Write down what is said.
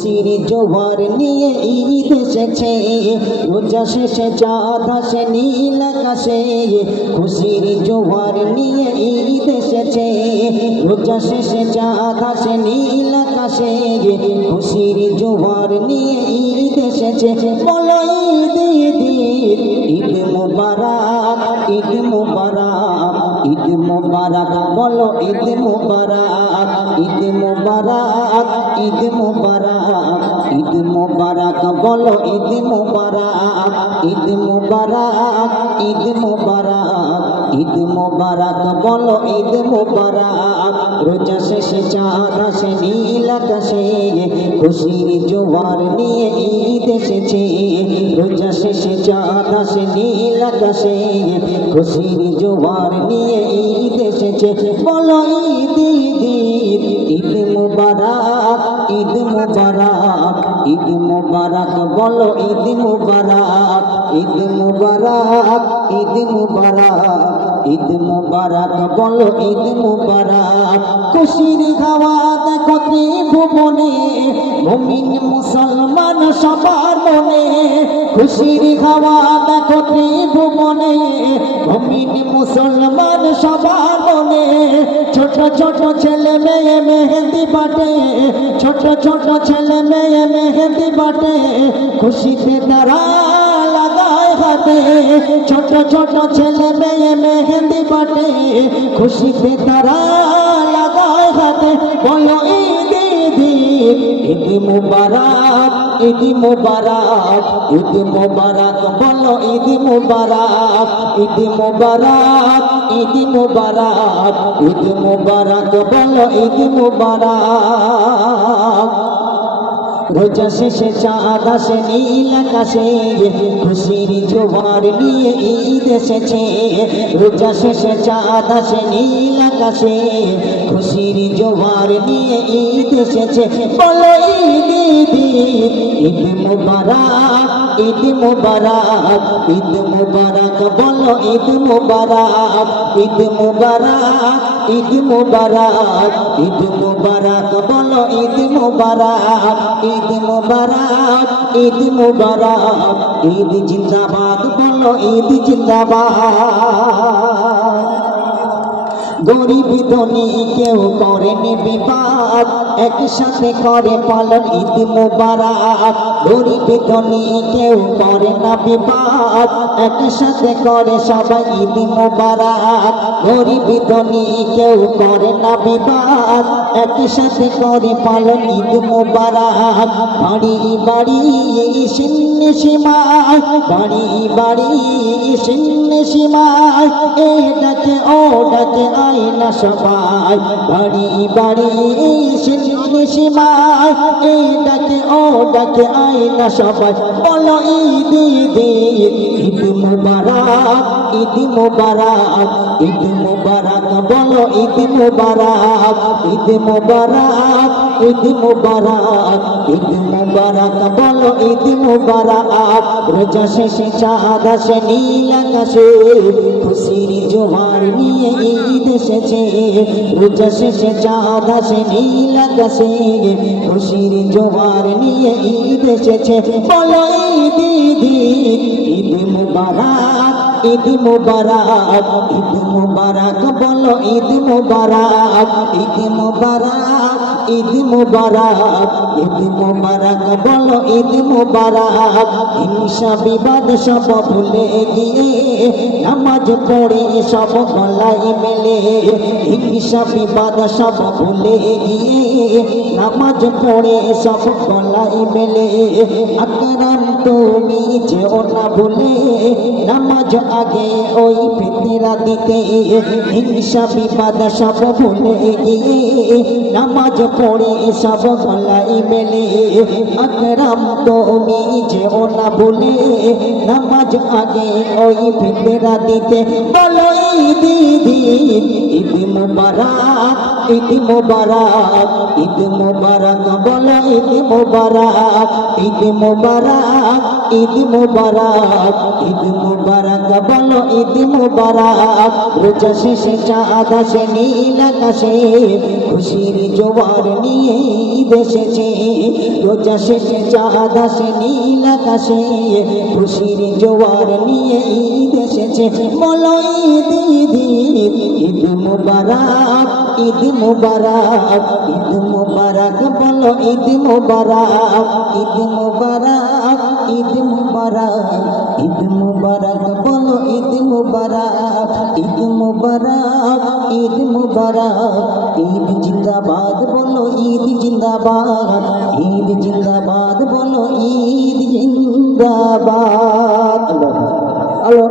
সিরি জোয়ার নিয়ে ঈদ এসেছে, রোজা শেষে চাঁদ আসে নীল আকাশে। খুশির জোয়ার নিয়ে ঈদ এসেছে, রোজা শেষে চাঁদ আসে নীল আকাশে। খুশির জোয়ার নিয়ে ঈদ এসেছে, বলো ঈদ ঈদ ঈদ, ঈদ মুবারক, ঈদ মুবারক, ঈদ মুবারক, বলো ঈদ মুবারক, ঈদ মুবারক, ঈদ মুবারক, ঈদ মুবারক, বলো ঈদ মুবারক, ঈদ মুবারক, ঈদ মুবারক, ঈদ মুবারক, বলো ঈদ মুবারক। রোজা শেষে চাঁদ আসে নীল আকাশে, খুশির জোয়ার নিয়ে ঈদ এসেছে। রোজা শেষে চাঁদ আসে নীল আকাশে, খুশির জোয়ার নিয়ে ঈদ এসেছে, বলো ঈদ ঈদ ঈদ, ঈদ মুবারক, ঈদ মুবারক, ঈদ মুবারক, বলো ঈদ মুবারক, ঈদ মুবারক, ঈদ মুবারক, ঈদ মুবারক, বলো ঈদ মুবারক। খুশির হাওয়া দেখো ত্রিভুবনে, মুমিন মুসলমান সবার মনে। খুশির হাওয়া দেখো ত্রিভুবনে, মুমিন মুসলমান সবার মনে। ছোট ছোট ছেলে মেয়ে মেহেন্দি বাটে, ছোট ছোট ছেলে মেয়ে মেহেন্দি বাটে, খুশিতে তারা লাগায় হাতে। ছোট ছোট ছেলে মেয়ে মেহেন্দি বাটে, খুশিতে তারা লাগায় হাতে, বলো ঈদ ঈদ ঈদ, ঈদ মুবারক, ঈদ মুবারক, ঈদ মুবারক, বলো ঈদ মুবারক, ঈদ মুবারক, ঈদ মুবারক, ঈদ মুবারক, বলো ঈদ মুবারক। রোজা শেষে চাঁদ আসে নীল আকাশে, খুশির জোয়ার নিয়ে ঈদ এসেছে। রোজা শেষে চাঁদ আসে নীল আকাশে, খুশির জোয়ার নিয়ে ঈদ এসেছে, বলো ঈদ ঈদ ঈদ, ঈদ মুবারক, ঈদ মুবারক, ঈদ মুবারক, বলো ঈদ মুবারক, ঈদ মুবারক, ঈদ মুবারক, ঈদ মুবারক, বলো ঈদ মুবারক, ঈদ মুবারক, ঈদ মুবারক, ঈদ জিন্দাবাদ, বলো ঈদ জিন্দাবাদ। গরিব ধনী কেউ করেনি বিবাদ, একসাথে করে পালন ঈদ মুবারক। গরিব ধনী কেউ করে না বিবাদ, একসাথে করে সবাই ঈদ মুবারক। গরিব ধনী কেউ করে না বিবাদ, একসাথে করে পালন ঈদ মুবারক। বাড়ি বাড়ি শূন্য সীমায়, বাড়ি বাড়ি শূন্য সীমায়, এ ডাকে ও ডাকে আইনা সবাই। বাড়ি বাড়ি শূন্য সীমায়, এ ডাকে ও ডাকে আইনা সবাই, বলো ঈদ ঈদ ঈদ, ঈদ মুবারক, ঈদ মুবারক, ঈদ মুবারক, বলো ঈদ মুবারক, ঈদ মুবারক, ঈদ মুবারক, ঈদ মুবারক, বলো ঈদ মুবারক। রোজা শেষে চাঁদ আসে নীল আকাশে, খুশির জোয়ার নিয়ে ঈদ এসেছে। রোজা শেষে চাঁদ আসে নীল আকাশে, খুশির জোয়ার নিয়ে ঈদ এসেছে, বলো ঈদ ঈদ ঈদ, ঈদ মুবারক, ঈদ মুবারক, ঈদ মুবারক, বলো ঈদ মুবারক, ঈদ মুবারক, ঈদ মুবারক, ঈদ মুবারক, বলো ঈদ মুবারক। হিংসা বিবাদ সব ভুলে গিয়ে নামাজ পড়ে সব গলায় মেলে। হিংসা বিবাদ সব ভুলে গিয়ে নামাজ পড়ে সব গলায় মেলে। আকরাম তুমি যেও না ভুলে, নামাজ আগে ওই ফিতরা দিতে। হিংসা বিবাদ সব ভুলে গিয়ে নামাজ পড়ে সব গলায় মেলে। আকরাম তুমি যেও না ভুলে, নামাজ আগে ওই ফিতরা দিতে, বলো ঈদ ঈদ ঈদ, ঈদ মুবারক, ঈদ মুবারক, ঈদ মুবারক, বলো ঈদ মুবারক, ঈদ মুবারক, ঈদ মুবারক, ঈদ মুবারক বলো ঈদ মুবারক। রোজা শেষে চাঁদ আসে নীল আকাশে, খুশির জোয়ার নিয়ে ঈদ এসেছে। রোজা শেষে চাঁদ আসে নীল আকাশে, খুশির জোয়ার নিয়ে ঈদ এসেছে। বলো ঈদ ঈদ ঈদ, ঈদ মুবারক, ঈদ মুবারক, ঈদ মুবারক বলো ঈদ মুবারক, ঈদ মুবারক, ঈদ মুবারক, ঈদ মুবারক বলো ঈদ মুবারক, ঈদ মুবারক, ঈদ মুবারক। ঈদ জিন্দাবাদ বলো ঈদ জিন্দাবাদ, ঈদ জিন্দাবাদ বলো ঈদ জিন্দাবাদ। আল্লাহ